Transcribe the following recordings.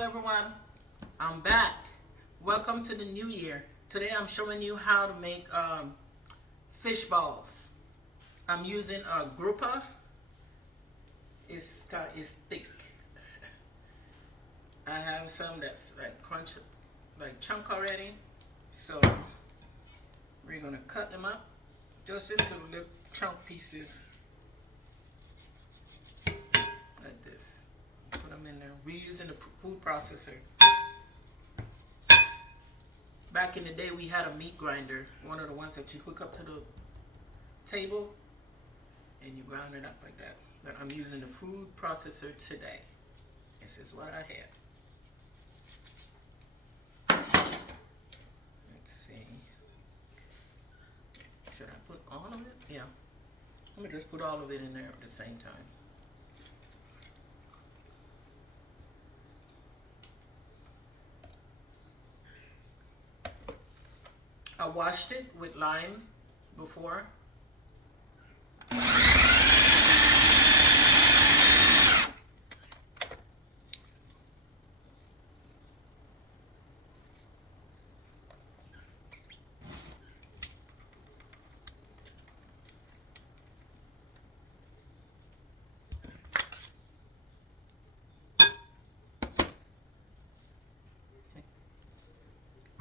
Hello everyone, I'm back. Welcome to the new year. Today I'm showing you how to make fish balls. I'm using a grouper. It's thick. I have some that's like crunch, like chunk already. So we're gonna cut them up just into little chunk pieces like this. Put them in there. We're using the food processor. Back in the day, we had a meat grinder, one of the ones that you hook up to the table, and you grind it up like that. But I'm using the food processor today. This is what I have. Let's see. Should I put all of it? Yeah. Let me just put all of it in there at the same time. I washed it with lime before.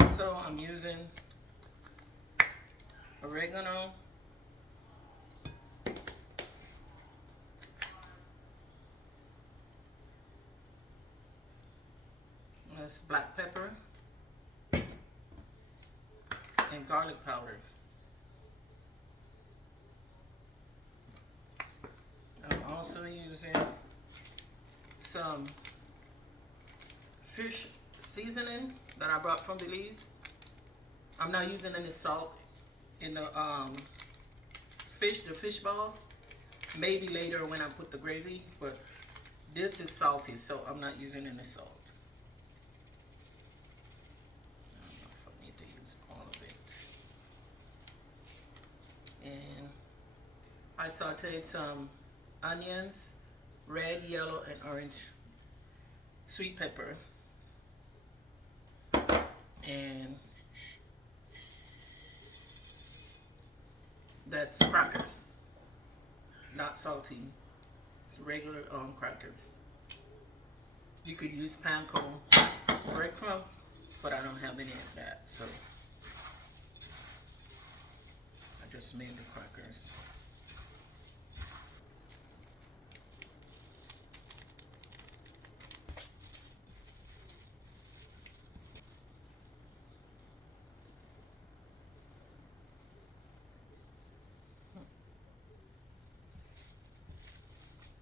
So I'm using oregano, that's black pepper, and garlic powder. I'm also using some fish seasoning that I brought from Belize. I'm not using any salt in the fish balls. Maybe later when I put the gravy, but this is salty, so I'm not using any salt. I don't know if I need to use all of it. And I sauteed some onions, red, yellow, and orange, sweet pepper, and that's crackers, not salty. It's regular crackers. You could use panko breadcrumb, but I don't have any of that, so I just made the crackers.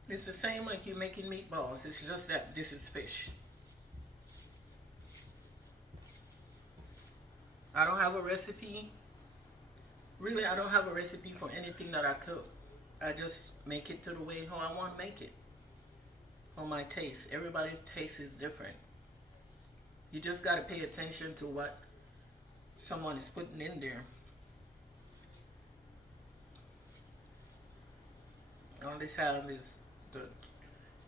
It's the same like you're making meatballs. It's just that this is fish. I don't have a recipe. Really, I don't have a recipe for anything that I cook. I just make it to the way how I want to make it. On my taste. Everybody's taste is different. You just got to pay attention to what someone is putting in there. All this have is the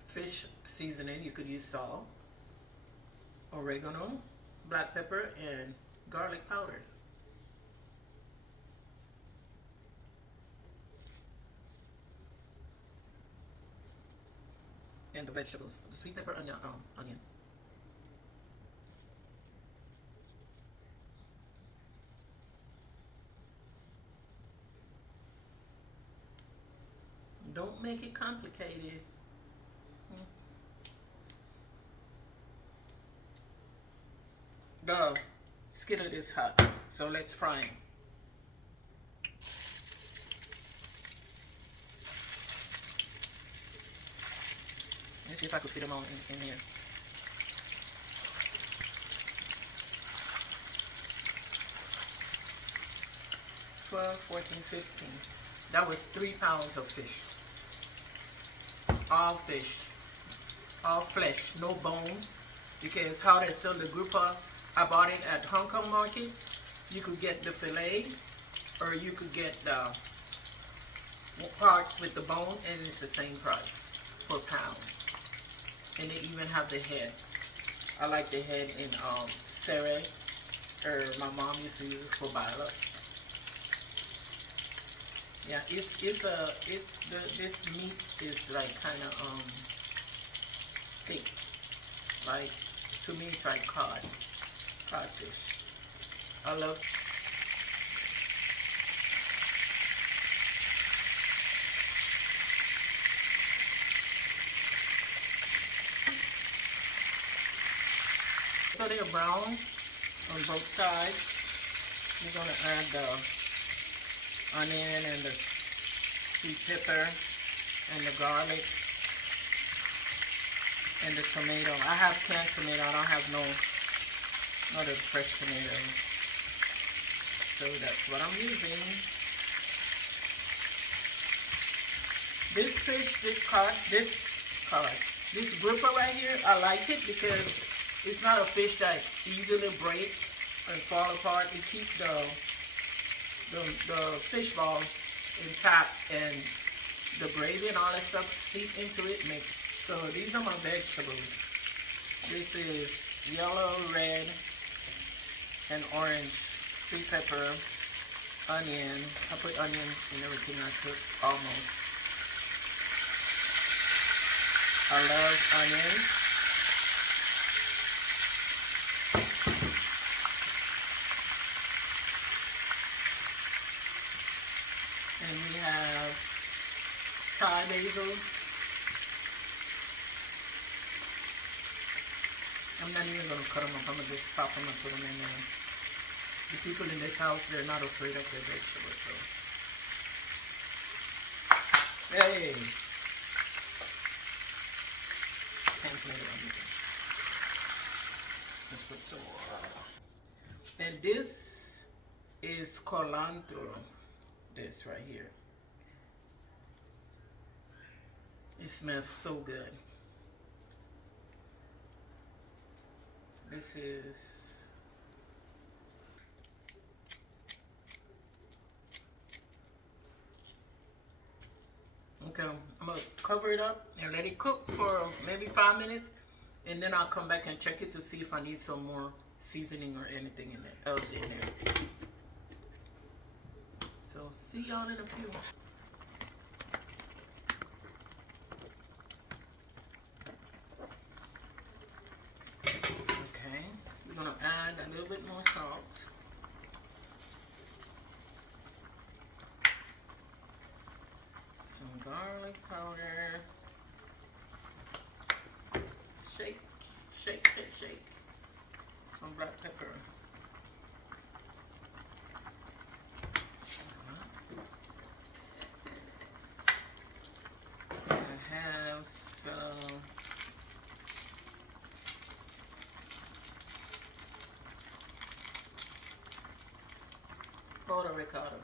fish seasoning. You could use salt, oregano, black pepper, and garlic powder. And the vegetables, the sweet pepper, onion. Don't make it complicated. The skillet is hot, so let's fry it. Let's see if I could fit them all in here. $12, $14, $15. That was 3 pounds of fish. All fish. All flesh, no bones. Because how they sell the grouper, I bought it at Hong Kong market. You could get the fillet, or you could get the parts with the bone, and it's the same price per pound. And they even have the head. I like the head in sere, or my mom used to use it for bala. Yeah, this meat is like kind of thick. Like, to me, it's like codfish. I love. So they're brown on both sides. You're gonna add the onion and the sweet pepper and the garlic and the tomato. I have canned tomato. I don't have not a fresh tomato. So that's what I'm using. This fish, this grouper right here, I like it because it's not a fish that easily break and fall apart. It keeps the fish balls intact, and the gravy and all that stuff seep into it. So these are my vegetables. This is yellow, red, and orange sweet pepper, onion. I put onion in everything I cook, almost. I love onions. And we have Thai basil. I'm not even going to cut them up. I'm going to just pop them and put them in there. The people in this house, they're not afraid of their vegetables, so. Hey! Can't play it on this. Let's put some more. And this is cilantro. This right here. It smells so good. This is okay. I'm gonna cover it up and let it cook for maybe 5 minutes, and then I'll come back and check it to see if I need some more seasoning or anything else in there. So see y'all in a few. Okay, we're gonna add a little bit more salt. Some garlic powder. Shake, shake, shake, shake. Some black pepper. I have some Puerto ricotta.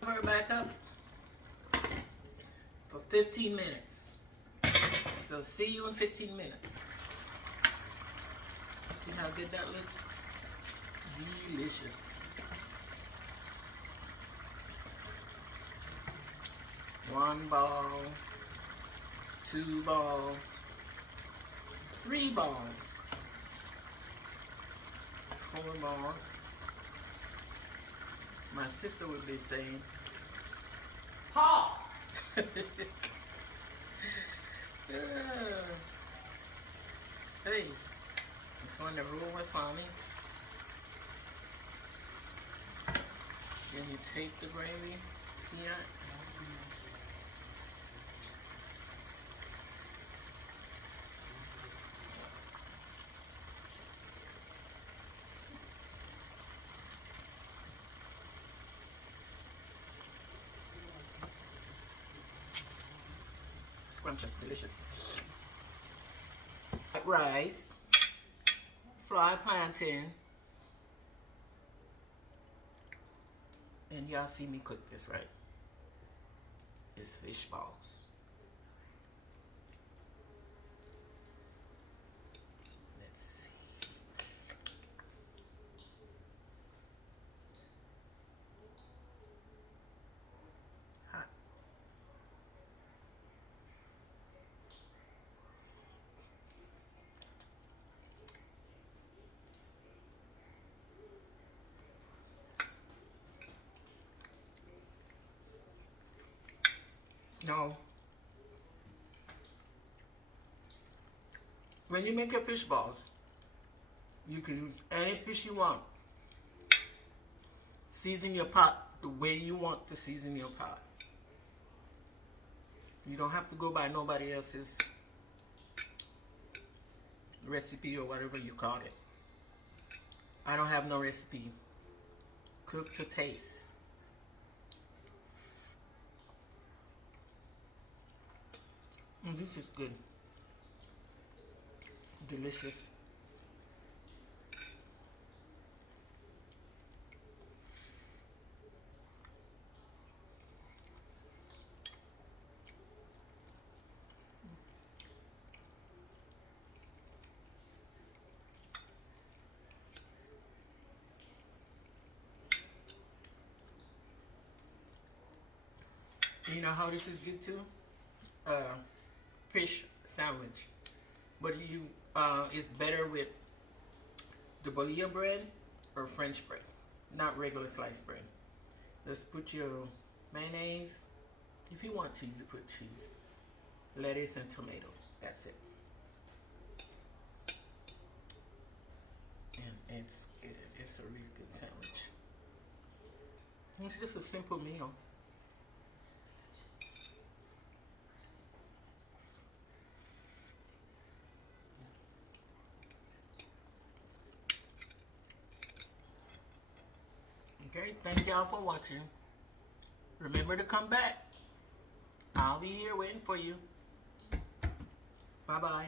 Cover it back up for 15 minutes. So see you in 15 minutes. See how good that looks? Delicious. One ball, 2 balls, 3 balls, 4 balls. My sister would be saying, pause. Yeah. Hey, it's on the roll with mommy. Then you take the gravy. See that? Scrumptious, delicious. Rice, fried plantain, and y'all see me cook this, right? It's fish balls. Now, when you make your fish balls, you can use any fish you want. Season your pot the way you want to season your pot. You don't have to go by nobody else's recipe or whatever you call it. I don't have no recipe. Cook to taste. This is good. Delicious. You know how this is good too? Fish sandwich. But it's better with the Bolilla bread or French bread, not regular sliced bread. Just put your mayonnaise. If you want cheese, you put cheese, lettuce, and tomato. That's it. And it's good. It's a really good sandwich. It's just a simple meal. Okay, thank y'all for watching. Remember to come back. I'll be here waiting for you. Bye-bye.